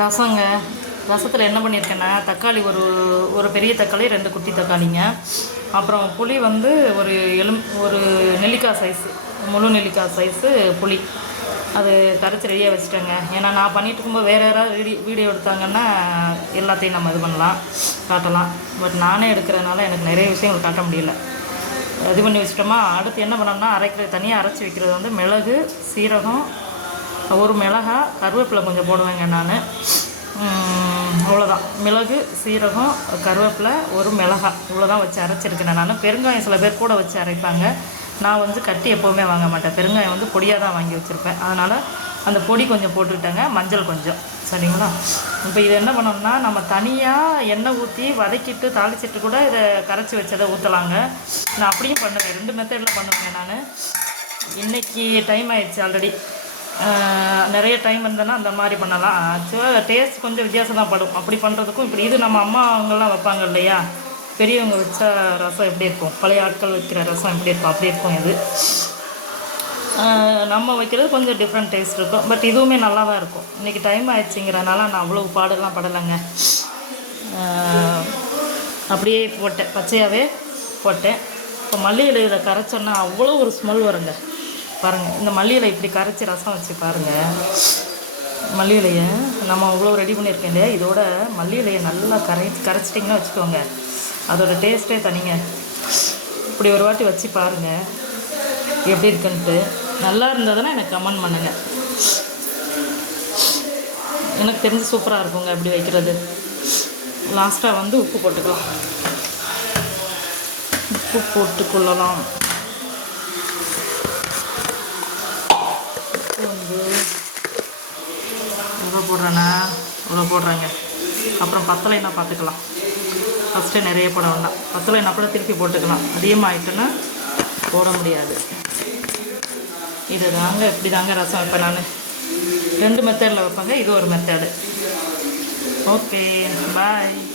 ரசங்க. ரசத்தில் என்ன பண்ணியிருக்கேன்னா, தக்காளி ஒரு ஒரு பெரிய தக்காளி, 2 குட்டி தக்காளிங்க. அப்புறம் புளி வந்து ஒரு நெல்லிக்காய் சைஸு, முழு நெல்லிக்காய் சைஸு புளி. அது கரைச்சி ரெடியாக வச்சுட்டேங்க. ஏன்னா நான் பண்ணிகிட்டு இருக்கும்போது வேறு யாராவது வீடியோ எடுத்தாங்கன்னா எல்லாத்தையும் நம்ம இது பண்ணலாம், காட்டலாம். பட் நானே எடுக்கிறதுனால எனக்கு நிறைய விஷயங்கள் காட்ட முடியல. இது பண்ணி வச்சிட்டோமா. அடுத்து என்ன பண்ணோம்னா, தனியாக அரைச்சி வைக்கிறது வந்து மிளகு, சீரகம், ஒரு மிளகாய், கருவேப்பிலை கொஞ்சம் போடுவேங்க நான். அவ்வளோதான். மிளகு, சீரகம், கருவேப்பிலை, ஒரு மிளகாய், இவ்வளோதான் வச்சு அரைச்சிருக்கிறேன் நான். பெருங்காயம் சில பேர் கூட வச்சு அரைப்பாங்க. நான் வந்து கட்டி எப்போவுமே வாங்க மாட்டேன். பெருங்காயம் வந்து பொடியாக தான் வாங்கி வச்சுருப்பேன். அதனால் அந்த பொடி கொஞ்சம் போட்டுக்கிட்டேங்க, மஞ்சள் கொஞ்சம். சரிங்களா? இப்போ இது என்ன பண்ணோம்னா, நம்ம தனியாக எண்ணெய் ஊற்றி வதக்கிட்டு தாளிச்சிட்டு கூட இதை கரைச்சி வச்சதை ஊற்றலாங்க. நான் அப்படியும் பண்ணுவேன். 2 மெத்தடில் பண்ணுவேங்க நான். இன்றைக்கி டைம் ஆயிடுச்சு ஆல்ரெடி. நிறைய டைம் இருந்தேன்னா அந்த மாதிரி பண்ணலாம். ஆக்சுவலாக டேஸ்ட் கொஞ்சம் வித்தியாசம் தான் படும் அப்படி பண்ணுறதுக்கும். இப்படி இது நம்ம அம்மா அவங்கெல்லாம் வைப்பாங்க இல்லையா, பெரியவங்க வச்ச ரசம் எப்படி இருக்கும், பழைய ஆட்கள் வைக்கிற ரசம் எப்படி இருக்கும், அப்படி இருக்கும். இது நம்ம வைக்கிறது கொஞ்சம் டிஃப்ரெண்ட் டேஸ்ட் இருக்கும். பட் இதுவுமே நல்லா தான் இருக்கும். இன்றைக்கி டைம் ஆயிடுச்சுங்கிறனால நான் அவ்வளோ பாடெல்லாம் படலைங்க. அப்படியே போட்டேன், பச்சையாகவே போட்டேன். இப்போ மல்லி இலையில் கரைச்சோன்னா அவ்வளோ ஒரு ஸ்மெல் வருங்க. பாருங்கள், இந்த மல்லி இலை இப்படி கரைச்சி ரசம் வச்சு பாருங்கள். மல்லி இலையை நம்ம அவ்வளோ ரெடி பண்ணியிருக்கேன் இல்லையா, இதோட மல்லி இலையை நல்லா கரைச்சிட்டிங்கன்னா வச்சுக்கோங்க, அதோட டேஸ்ட்டே தனிங்க. இப்படி ஒரு வாட்டி வச்சு பாருங்கள் எப்படி இருக்குன்ட்டு. நல்லா இருந்ததுன்னா எனக்கு கமெண்ட் பண்ணுங்கள். எனக்கு தெரிஞ்சு சூப்பராக இருக்குங்க அப்படி வைக்கிறது. லாஸ்ட்டாக வந்து உப்பு போட்டுக்கலாம், உப்பு போட்டுக்கொள்ளலாம். வந்து எவ்வளோ போடுறேன்னா இவ்வளோ போடுறேங்க. அப்புறம் பத்தலைன்னா பார்த்துக்கலாம். ஃபஸ்ட்டு நிறைய போட வேண்டாம். பத்தலைன்னா கூட திருப்பி போட்டுக்கலாம். அதிகமாகிட்டுன்னா போட முடியாது. இது தாங்க, இப்படி தாங்க ரசம் வைப்பேன் நான். 2 மெத்தடில் வைப்பேங்க, இது ஒரு மெத்தடு. ஓகே, பாய்.